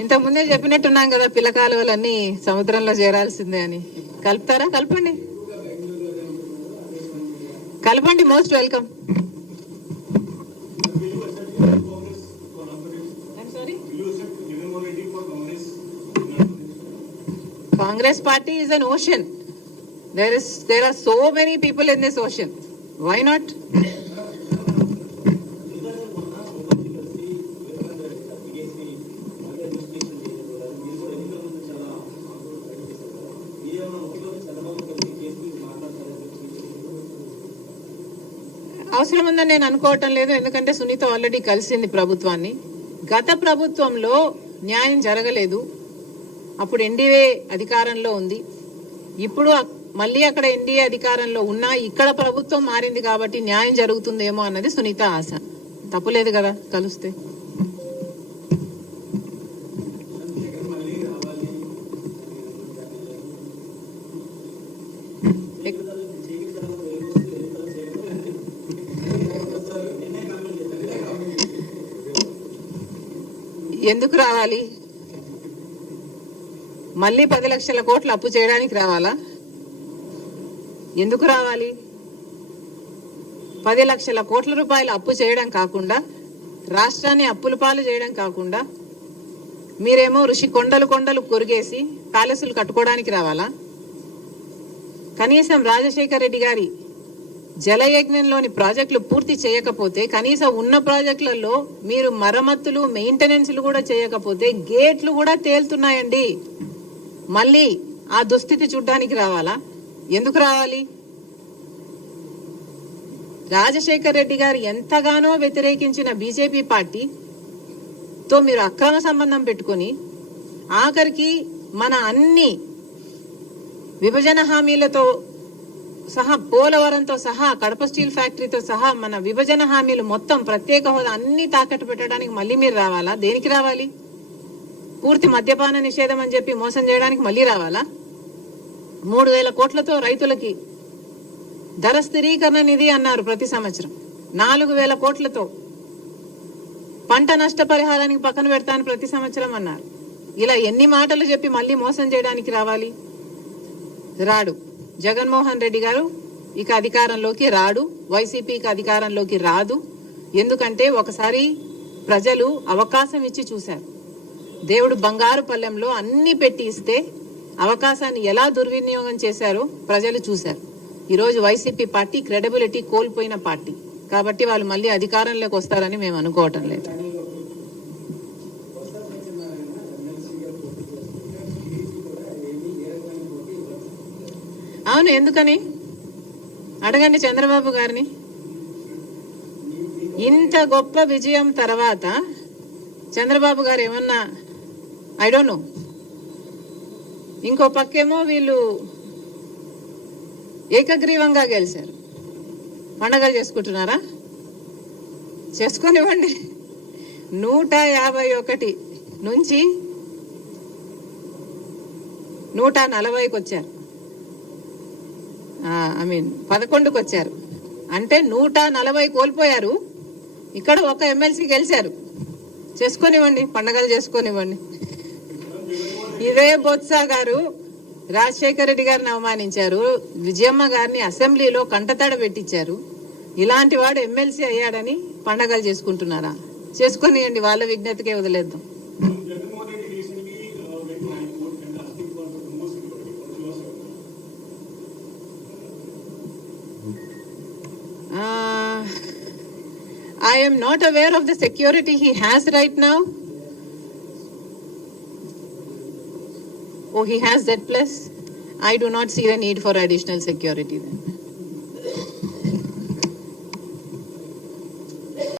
ఇంతకుముందే చెప్పినట్టున్నాం కదా, పిల్ల కాలువలన్నీ సముద్రంలో చేరాల్సిందే అని. కలుపుతారా? కలపండి, కలపండి. Most welcome. Congress party is an ocean. There are so many people in this ocean. Why not? అవసరం ఉందని నేను అనుకోవటం లేదు. ఎందుకంటే సునీత ఆల్రెడీ కలిసింది ప్రభుత్వాన్ని. గత ప్రభుత్వంలో న్యాయం జరగలేదు. అప్పుడు ఎన్డీఏ అధికారంలో ఉంది. ఇప్పుడు మళ్ళీ అక్కడ ఎన్డీఏ అధికారంలో ఉన్నా ఇక్కడ ప్రభుత్వం మారింది కాబట్టి న్యాయం జరుగుతుందేమో అన్నది సునీత ఆశ. తప్పులేదు కదా కలిస్తే. ఎందుకు రావాలి? మళ్ళీ 10 లక్షల కోట్లు అప్పు చేయడానికి రావాలా? ఎందుకు రావాలి? 10 లక్షల కోట్ల రూపాయలు అప్పు చేయడం కాకుండా, రాష్ట్రాన్ని అప్పుల పాలు చేయడం కాకుండా, మీరేమో ఋషి కొండలు కొండలు కొరిగేసి ప్యాలెస్లు కట్టుకోవడానికి రావాలా? కనీసం రాజశేఖర్ రెడ్డి గారి జలయజ్ఞంలోని ప్రాజెక్టులు పూర్తి చేయకపోతే, కనీసం ఉన్న ప్రాజెక్టులలో మీరు మరమ్మతులు మెయింటెనెన్స్లు కూడా చేయకపోతే గేట్లు కూడా తేలుతున్నాయండి. మళ్ళీ ఆ దుస్థితి చూడ్డానికి రావాలా? ఎందుకు రావాలి? రాజశేఖర్ రెడ్డి గారు ఎంతగానో వ్యతిరేకించిన బీజేపీ పార్టీతో మీరు అక్రమ సంబంధం పెట్టుకుని ఆఖరికి మన అన్ని విభజన హామీలతో సహా, పోలవరంతో సహా, కడప స్టీల్ ఫ్యాక్టరీతో సహా మన విభజన హామీలు మొత్తం, ప్రత్యేక హోదా అన్ని తాకట్టు పెట్టడానికి మళ్ళీ మీరు రావాలా? దేనికి రావాలి? పూర్తి మద్యపాన నిషేధం అని చెప్పి మోసం చేయడానికి మళ్ళీ రావాలా? 3,000 కోట్లతో రైతులకి ధర స్థిరీకరణ నిధి అన్నారు ప్రతి సంవత్సరం. 4,000 కోట్లతో పంట నష్టపరిహారానికి పక్కన పెడతాను ప్రతి సంవత్సరం అన్నారు. ఇలా ఎన్ని మాటలు చెప్పి మళ్ళీ మోసం చేయడానికి రావాలి? రాడు. జగన్మోహన్ రెడ్డి గారు ఇక అధికారంలోకి రాడు. వైసీపీకి అధికారంలోకి రాదు. ఎందుకంటే ఒకసారి ప్రజలు అవకాశం ఇచ్చి చూశారు. దేవుడు బంగారు పల్లెంలో అన్ని పెట్టి ఇస్తే అవకాశాన్ని ఎలా దుర్వినియోగం చేశారో ప్రజలు చూశారు. ఈరోజు వైసీపీ పార్టీ క్రెడిబిలిటీ కోల్పోయిన పార్టీ కాబట్టి వాళ్ళు మళ్ళీ అధికారంలోకి వస్తారని మేము అనుకోవటం లేదు. అవును, ఎందుకని అడగండి చంద్రబాబు గారిని. ఇంత గొప్ప విజయం తర్వాత చంద్రబాబు గారు ఏమన్నా, ఐ డోంట్ నో, ఇంకో పక్కేమో వీళ్ళు ఏకగ్రీవంగా గెలిచారు. పండగలు చేసుకుంటున్నారా? చేసుకొనివ్వండి. 151 నుంచి 140కి వచ్చారు. 11కి వచ్చారు. అంటే 140 కోల్పోయారు. ఇక్కడ ఒక ఎమ్మెల్సీ గెలిచారు. చేసుకొనివ్వండి, పండగలు చేసుకొనివ్వండి. ఇదే బొత్స గారు రాజశేఖర రెడ్డి గారిని అవమానించారు. విజయమ్మ గారిని అసెంబ్లీలో కంటతడ పెట్టించారు. ఇలాంటి వాడు ఎమ్మెల్సీ అయ్యాడని పండగలు చేసుకుంటున్నారా? చేసుకొనివ్వండి, వాళ్ళ విజ్ఞతకే వదిలేద్దాం. I am not aware of the security he has right now. Oh, he has that plus. I do not see the need for additional security then.